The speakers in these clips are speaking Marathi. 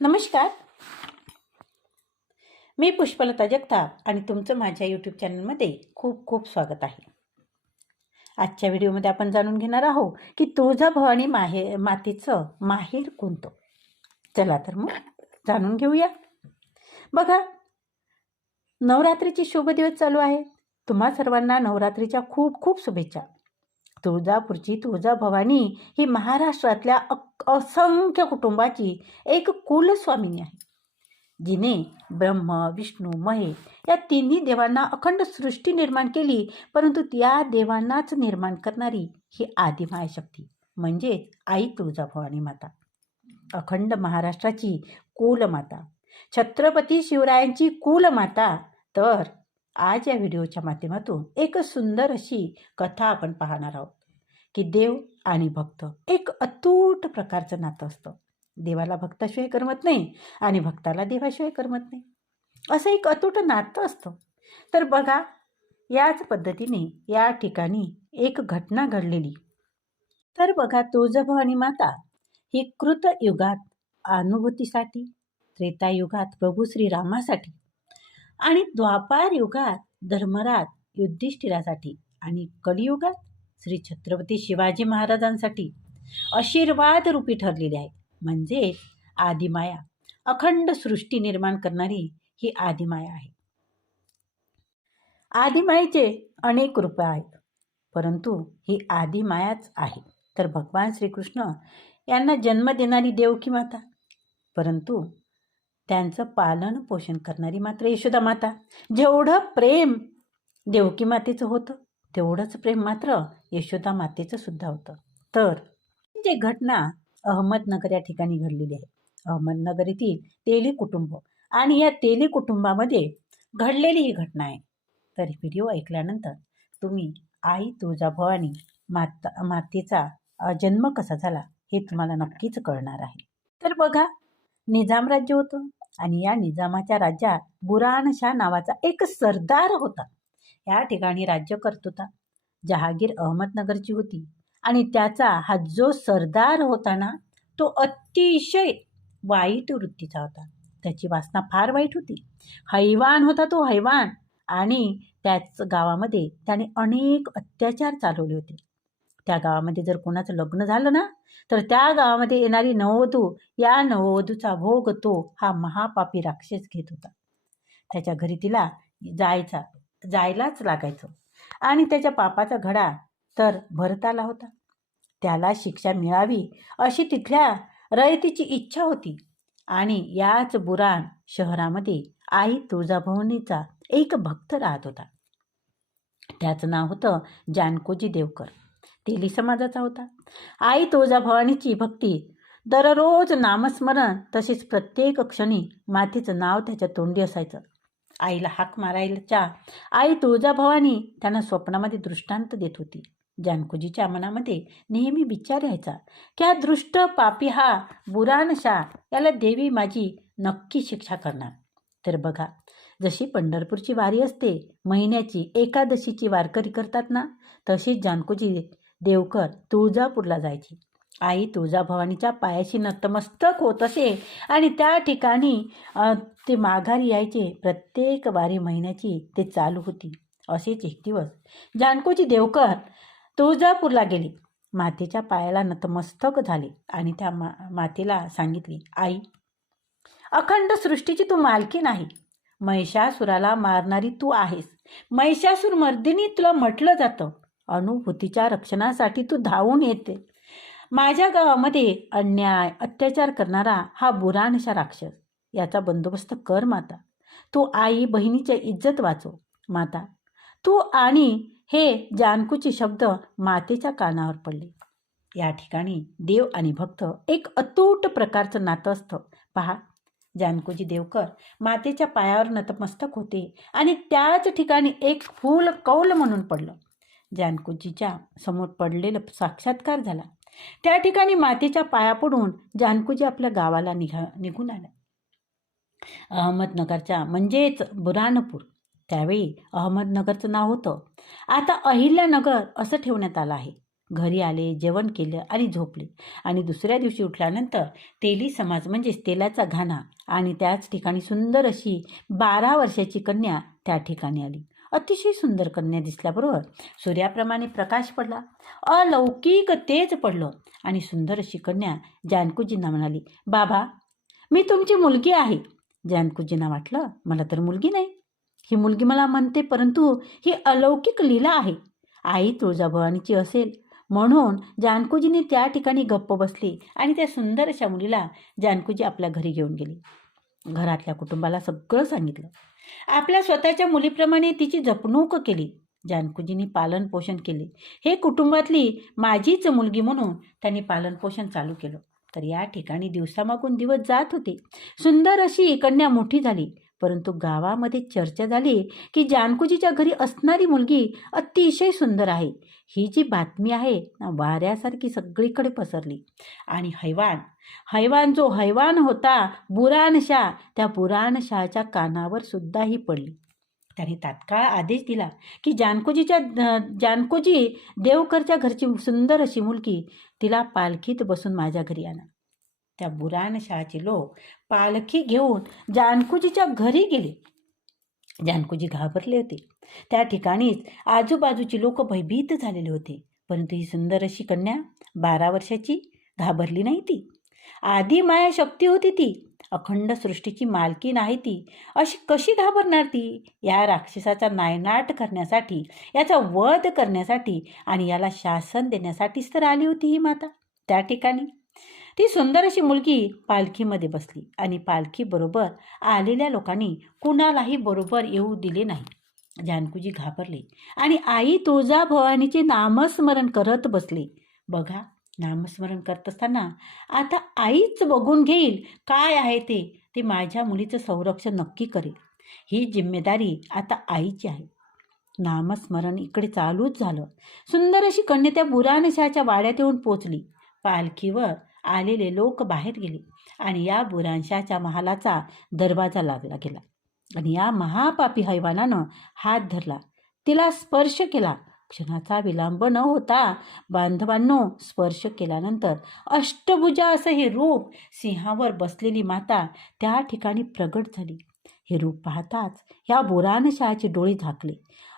नमस्कार. मी पुष्पलता जगताप आणि तुमचं माझ्या यूट्यूब चॅनलमध्ये खूप खूप स्वागत आहे. आजच्या व्हिडिओमध्ये आपण जाणून घेणार आहोत की तुळजाभवानी माहे मातेचं माहेर कोणतं? चला तर मग जाणून घेऊया. बघा नवरात्रीचे शुभ दिवस चालू आहे तुम्हा सर्वांना नवरात्रीच्या खूप खूप शुभेच्छा. तुळजापूरची तुळजाभवानी ही महाराष्ट्रातल्या अक असंख्य कुटुंबाची एक कुलस्वामिनी आहे. जिने ब्रह्म विष्णू महेश या तिन्ही देवांना अखंड सृष्टी निर्माण केली परंतु त्या देवांनाच निर्माण करणारी ही आदिमाय शक्ती म्हणजेच आई तुळजाभवानी माता. अखंड महाराष्ट्राची कुलमाता. छत्रपती शिवरायांची कुलमाता. तर आज या व्हिडिओच्या माध्यमातून एक सुंदर अशी कथा आपण पाहणार आहोत की देव आणि भक्त एक अतूट प्रकारचं नातं असतं. देवाला भक्ताशिवाय करमत नाही आणि भक्ताला देवाशिवाय करमत नाही. असं एक अतूट नातं असतं. तर बघा याच पद्धतीने या ठिकाणी एक घटना घडलेली. तर बघा तुळजाभवानी माता ही कृतयुगात अनुभूतीसाठी त्रेतायुगात प्रभू श्रीरामासाठी आणि द्वापार युगात धर्मराज युधिष्ठिरासाठी आणि कलियुगात श्री छत्रपती शिवाजी महाराजांसाठी आशीर्वाद रूपी ठरलेली आहे म्हणजे आदिमाया अखंड सृष्टी निर्माण करणारी ही आदिमाया आहे. आदिमायेचे अनेक रूप आहेत परंतु ही आदिमायाच आहे. तर भगवान श्रीकृष्ण यांना जन्म देणारी देवकी माता? परंतु त्यांचं पालन पोषण करणारी मात्र यशोदा माता. जेवढं प्रेम देवकी मातेचं होतं तेवढंच प्रेम मात्र यशोदा मातेचं सुद्धा होतं. तर जे घटना अहमदनगर या ठिकाणी घडलेली आहे. अहमदनगर येथील तेली कुटुंब आणि या तेली कुटुंबामध्ये घडलेली ही घटना आहे. तर व्हिडिओ ऐकल्यानंतर तुम्ही आई तुळजाभवानी माता मातेचा जन्म कसा झाला हे तुम्हाला नक्कीच कळणार आहे. तर बघा निजाम राज्य होतं. आणि या निजामाच्या राज्यात बुरानशाह नावाचा एक सरदार होता. या ठिकाणी राज्य करत होता. जहागीर अहमदनगरची होती. आणि त्याचा हा जो सरदार होता ना तो अतिशय वाईट वृत्तीचा होता. त्याची वासना फार वाईट होती. हैवान होता तो हैवान. आणि त्याच गावामध्ये त्याने अनेक अत्याचार चालवले होते. त्या गावामध्ये जर कोणाचं लग्न झालं ना तर त्या गावामध्ये येणारी नववधू या नववधूचा भोग तो हा महापापी राक्षस घेत होता. त्याच्या घरी तिला जायचा जायलाच लागायचं. आणि त्याच्या पापाचा घडा तर भरत आला होता. त्याला शिक्षा मिळावी अशी तिथल्या रयतीची इच्छा होती. आणि याच बुराण शहरामध्ये आई तुळजाभवनीचा एक भक्त राहत होता. त्याचं नाव होतं जानकोजी देवकर. तेली समाजाचा होता. आई तुळजाभवानीची भक्ती. दररोज नामस्मरण. तसेच प्रत्येक क्षणी मातीचं नाव त्याच्या तोंडी असायचं. आईला हाक मारायच्या. आई तुळजाभवानी त्यांना स्वप्नामध्ये दृष्टांत देत होती. जानकुजीच्या मनामध्ये नेहमी विचार यायचा. की हा दृष्ट पापी हा बुरानशा. याला देवी माझी नक्की शिक्षा करणार. तर बघा जशी पंढरपूरची वारी असते महिन्याची एकादशीची वारकरी करतात ना तशीच जानकुजी देवकर तुळजापूरला जायची. आई तुळजाभवानीच्या पायाशी नतमस्तक होत असे आणि त्या ठिकाणी ते माघारी यायचे. प्रत्येक बारी महिन्याची ते चालू होती. असेच एक दिवस जानकोची देवकर तुळजापूरला गेली. मातेच्या पायाला नतमस्तक झाले आणि त्या मा मातेला सांगितले आई अखंड सृष्टीची तू मालकी नाही. महिषासुराला मारणारी तू आहेस. महिषासूर मर्दिनी तुला म्हटलं जातं. अनुभूतीच्या रक्षणासाठी तू धावून येते. माझ्या गावामध्ये अन्याय अत्याचार करणारा हा बुराणशा राक्षस. याचा बंदोबस्त कर माता. तू आई बहिणीच्या इज्जत वाचव. माता तू आणि हे जानकूचे शब्द मातेच्या कानावर पडले. या ठिकाणी देव आणि भक्त एक अतूट प्रकारचं नातं असतं. पहा जानकोजी देवकर मातेच्या पायावर नतमस्तक होते आणि त्याच ठिकाणी एक फूल कौल म्हणून पडलं. जानकोजीच्या समोर पडलेलं साक्षात्कार झाला. त्या ठिकाणी मातेच्या पाया पडून जानकोजी आपल्या गावाला निघा निघून आला. अहमदनगरच्या म्हणजेच बुरानपूर. त्यावेळी अहमदनगरचं नाव होतं. आता अहिल्यानगर असं ठेवण्यात आलं आहे. घरी आले जेवण केलं आणि झोपले. आणि दुसऱ्या दिवशी उठल्यानंतर तेली समाज म्हणजेच तेलाचा घाणा आणि त्याच ठिकाणी सुंदर अशी बारा वर्षाची कन्या त्या ठिकाणी आली. अतिशय सुंदर कन्या दिसल्याबरोबर सूर्याप्रमाणे प्रकाश पडला. अलौकिक तेज पडलं आणि सुंदर अशी कन्या जानकूजींना म्हणाली बाबा मी तुमची मुलगी आहे. जानकूजींना वाटलं मला तर मुलगी नाही. ही मुलगी मला म्हणते परंतु ही अलौकिक लीला आहे. आई तुळजाभवानीची असेल. म्हणून जानकूजीने त्या ठिकाणी गप्प बसली आणि त्या सुंदर अशा मुलीला जानकूजी आपल्या घरी घेऊन गेली. घरातल्या कुटुंबाला सगळं सांगितलं. आपल्या स्वतःच्या मुलीप्रमाणे तिची जपणूक केली. जानकुजींनी पालनपोषण केले. हे कुटुंबातली माझीच मुलगी म्हणून त्यांनी पालनपोषण चालू केलं. तर या ठिकाणी दिवसामागून दिवस जात होते. सुंदर अशी कन्या मोठी झाली. परंतु गावामध्ये चर्चा झाली की जानकुजीच्या घरी असणारी मुलगी अतिशय सुंदर आहे. ही जी बातमी आहे ना वाऱ्यासारखी सगळीकडे पसरली. आणि हैवान हैवान जो हैवान होता बुराणशाह त्या बुराणशाहच्या कानावर सुद्धा ही पडली. त्याने तात्काळ आदेश दिला की जानकोजीच्या जानकोजी देवकरच्या घरची सुंदर अशी मुलगी तिला पालखीत बसून माझ्या घरी आणा. त्या बुराणशहाचे लोक पालखी घेऊन जानकुजीच्या घरी गेले. जानकुजी घाबरले होते. त्या ठिकाणीच आजूबाजूची लोक भयभीत झालेले होते. परंतु ही सुंदर अशी कन्या बारा वर्षाची घाबरली नाही ती. आधी माया शक्ती होती ती. अखंड सृष्टीची मालकी नाही ती. अशी कशी घाबरणार ती? या राक्षसाचा नायनाट करण्यासाठी याचा वध करण्यासाठी आणि याला शासन देण्यासाठीच तर आली होती ही माता. त्या ठिकाणी ती सुंदर अशी मुलगी पालखीमध्ये बसली आणि पालखीबरोबर आलेल्या लोकांनी कुणालाही बरोबर येऊ दिले नाही. जानकूजी घाबरली आणि आई तुळजाभवानीचे नामस्मरण करत बसली. बघा नामस्मरण करत असताना आता आईच बघून घेईल काय आहे ते ते माझ्या मुलीचं संरक्षण नक्की करेल. ही जिम्मेदारी आता आईची आहे. नामस्मरण इकडे चालूच झालं. सुंदर अशी कन्या त्या बुरानशाच्या वाड्यात येऊन पोचली. पालखीवर आलेले लोक बाहेर गेले आणि या बुरांशाच्या महालाचा दरवाजा लागला गेला. आणि या महापापी हैवानानं हात धरला. तिला स्पर्श केला. क्षणाचा विलंब न होता बांधवांनो स्पर्श केल्यानंतर अष्टभुजा असं हे रूप सिंहावर बसलेली माता त्या ठिकाणी प्रगट झाली. हे रूप पाहताच या बुरानशहाचे डोळे झाकले.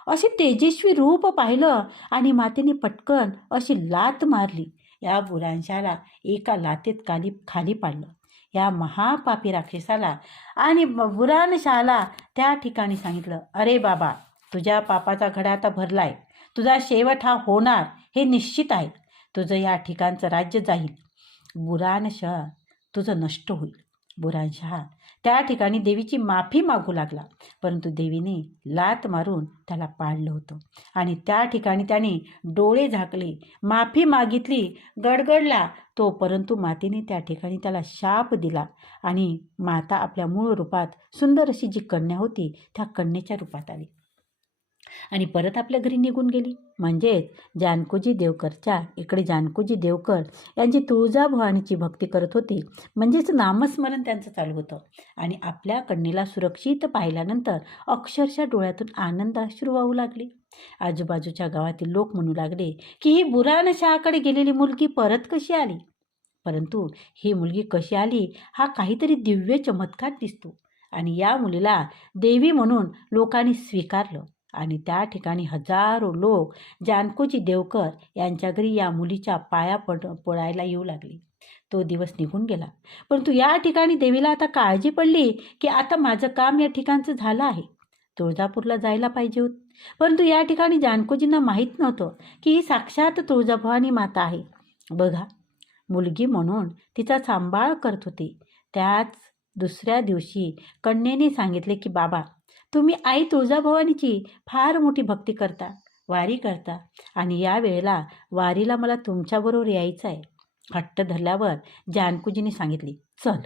असे तेजस्वी रूप पाहिलं आणि मातेने पटकन अशी लात मारली. या बुरांशाला एका लातेत खाली खाली पाडलं. या महापापी राक्षसाला आणि बुरानशाला त्या ठिकाणी सांगितलं अरे बाबा तुझ्या पापाचा घडा आता भरलाय. तुझा शेवट हा होणार हे निश्चित आहे. तुझं या ठिकाणचं राज्य जाईल. बुरानशाह तुझं नष्ट होईल. बुरानशहा त्या ठिकाणी देवीची माफी मागू लागला. परंतु देवीने लात मारून त्याला पाडलं होतं. आणि त्या ठिकाणी त्याने डोळे झाकले. माफी मागितली. गडगडला. तो परंतु मातेने त्या ठिकाणी त्याला शाप दिला. आणि माता आपल्या मूळ रूपात सुंदर अशी जी कन्या होती त्या कन्येच्या रूपात आली. आणि परत आपल्या घरी निघून गेली. म्हणजेच जानकोजी देवकरच्या इकडे जानकोजी देवकर यांची तुळजाभवानीची भक्ती करत होती. म्हणजेच नामस्मरण त्यांचं चालू होतं. आणि आपल्या कन्येला सुरक्षित पाहिल्यानंतर अक्षरशः डोळ्यातून आनंद अश्रू वाहू लागले. आजूबाजूच्या गावातील लोक म्हणू लागले की ही बुरानशहाकडे गेलेली मुलगी परत कशी आली? परंतु ही मुलगी कशी आली हा काहीतरी दिव्य चमत्कार दिसतो. आणि या मुलीला देवी म्हणून लोकांनी स्वीकारलं. आणि त्या ठिकाणी हजारो लोक जानकोजी देवकर यांच्या घरी या मुलीच्या पाया पड पडायला येऊ लागले. तो दिवस निघून गेला. परंतु या ठिकाणी देवीला आता काळजी पडली की आता माझं काम या ठिकाणचं झालं आहे. तुळजापूरला जायला पाहिजे होत. परंतु या ठिकाणी जानकोजींना माहीत नव्हतं की ही साक्षात तुळजाभवानी माता आहे. बघा मुलगी म्हणून तिचा सांभाळ करत होती. त्याच दुसऱ्या दिवशी कन्येने सांगितले की बाबा तुम्ही आई तुळजाभवानीची फार मोठी भक्ती करता वारी करता आणि या वेळेला वारीला मला तुमच्याबरोबर यायचं आहे. हट्ट धरल्यावर जानकुजीने सांगितली चल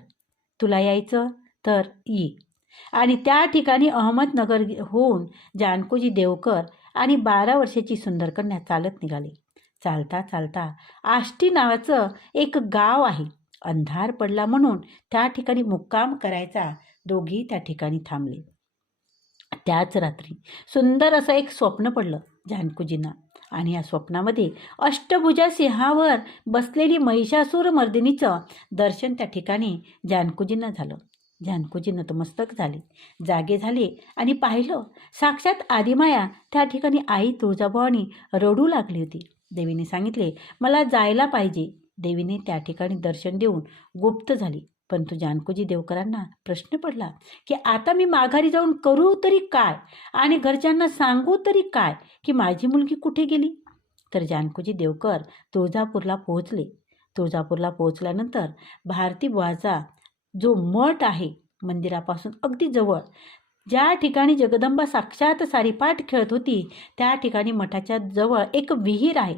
तुला यायचं तर ये. आणि त्या ठिकाणी अहमदनगर होऊन जानकोजी देवकर आणि बारा वर्षाची सुंदरकन्या चालत निघाले. चालता चालता आष्टी नावाचं एक गाव आहे. अंधार पडला म्हणून त्या ठिकाणी मुक्काम करायचा दोघी त्या ठिकाणी थांबले. त्याच रात्री सुंदर असं एक स्वप्न पडलं जानकुजींना. आणि या स्वप्नामध्ये अष्टभुजा सिंहावर बसलेली महिषासूर मर्दिनीचं दर्शन त्या ठिकाणी जानकुजींना झालं. जानकुजी नतमस्तक झाले. जागे झाले आणि पाहिलं साक्षात आदिमाया त्या ठिकाणी आई तुळजाभवानी रडू लागली होती. देवीने सांगितले मला जायला पाहिजे. देवीने त्या ठिकाणी दर्शन देऊन गुप्त झाली. परंतु जानकुजी देवकरांना प्रश्न पडला की आता मी माघारी जाऊन करू तरी काय? आणि घरच्यांना सांगू तरी काय की माझी मुलगी कुठे गेली? तर जानकुजी देवकर तुळजापूरला पोहोचले. तुळजापूरला पोहोचल्यानंतर भारती बुवाचा जो मठ आहे मंदिरापासून अगदी जवळ ज्या ठिकाणी जगदंबा साक्षात सारीपाठ खेळत होती त्या ठिकाणी मठाच्या जवळ एक विहीर आहे.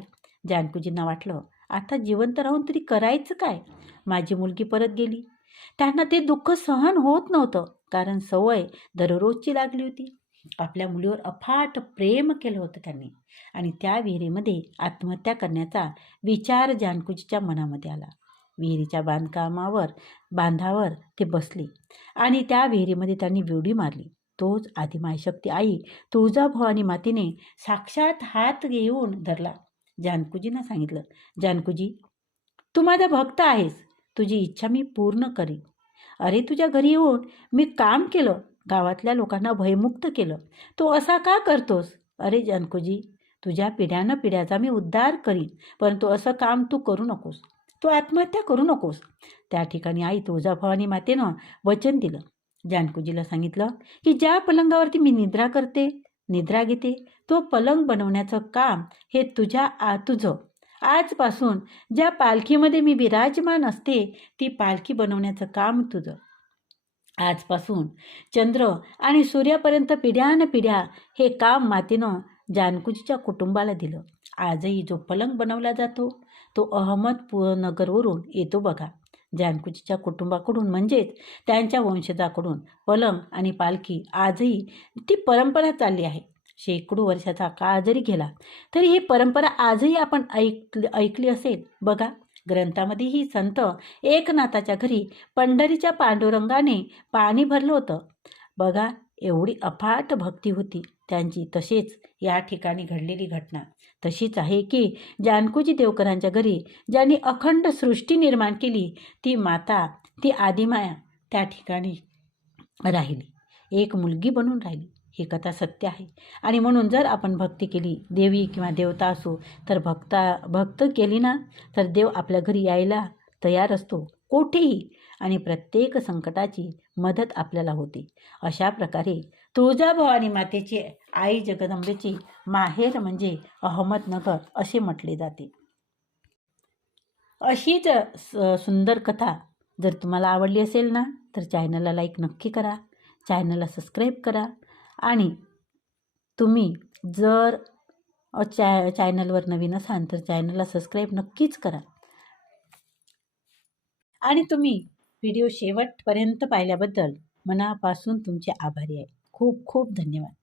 जानकुजींना वाटलं आता जिवंत राहून तरी करायचं काय? माझी मुलगी परत गेली. त्यांना ते दुःख सहन होत नव्हतं कारण सवय दररोजची लागली होती. आपल्या मुलीवर अफाट प्रेम केलं होतं त्यांनी. आणि त्या विहिरीमध्ये आत्महत्या करण्याचा विचार जानकुजीच्या मनामध्ये आला. विहिरीच्या बांधकामावर बांधावर ते बसले आणि त्या विहिरीमध्ये त्यांनी विवडी मारली. तोच आदिमायशक्ती आई तुळजाभवानी मातेने साक्षात हात घेऊन धरला. जानकुजींना सांगितलं जानकुजी तू माझा भक्त आहेस. तुझी इच्छा मी पूर्ण करीन. अरे तुझ्या घरी येऊन मी काम केलं गावातल्या लोकांना भयमुक्त केलं. तू असा का करतोस? अरे जानकुजी तुझ्या पिढ्यानं पिढ्याचा मी उद्धार करीन परंतु असं काम तू करू नकोस. तू आत्महत्या करू नकोस. त्या ठिकाणी आई तुळजाभवानी मातेनं वचन दिलं. जानकुजीला सांगितलं की ज्या पलंगावरती मी निद्रा करते निद्रा घेते तो पलंग बनवण्याचं काम हे तुझ्या आ तुझं. आजपासून ज्या पालखीमध्ये मी विराजमान असते ती पालखी बनवण्याचं काम तुझं. आजपासून चंद्र आणि सूर्यापर्यंत पिढ्यान पिढ्या हे काम मातीनं जानकुजीच्या कुटुंबाला दिलं. आजही जो पलंग बनवला जातो तो अहमदपूर नगरवरून येतो बघा. जानकुजीच्या कुटुंबाकडून म्हणजेच त्यांच्या वंशजाकडून पलंग आणि पालखी आजही ती परंपरा चालली आहे. शेकडो वर्षाचा काळ जरी गेला तरी ही परंपरा आजही आपण ऐक ऐकली असेल. बघा ग्रंथामध्ये ही संत एकनाथाच्या घरी पंढरीच्या पांडुरंगाने पाणी भरलं होतं. बघा एवढी अफाट भक्ती होती. त्यांची तसेच या ठिकाणी घडलेली घटना. तशीच आहे की जानकुजी देवकरांच्या घरी ज्यांनी अखंड सृष्टी निर्माण केली ती माता ती आदिमाया त्या ठिकाणी राहिली. एक मुलगी बनून राहिली. ही कथा सत्य आहे. आणि म्हणून जर आपण भक्ती केली देवी किंवा देवता असो तर भक्ता भक्त केली ना तर देव आपल्या घरी यायला तयार असतो कोठेही. आणि प्रत्येक संकटाची मदत आपल्याला होते. अशा प्रकारे तुळजाभवानी मातेची आई जगदंबेची माहेर म्हणजे अहमदनगर असे म्हटले जाते. अशीच सुंदर कथा जर तुम्हाला आवडली असेल ना तर चॅनलला लाईक नक्की करा. चॅनलला सबस्क्राईब करा. आणि तुम्ही जर चॅ चॅनलवर नवीन असाल तर चॅनलला सबस्क्राईब नक्कीच करा. आणि तुम्ही व्हिडिओ शेवटपर्यंत पाहिल्याबद्दल मनापासून तुमचे आभारी आहे. खूप खूप धन्यवाद.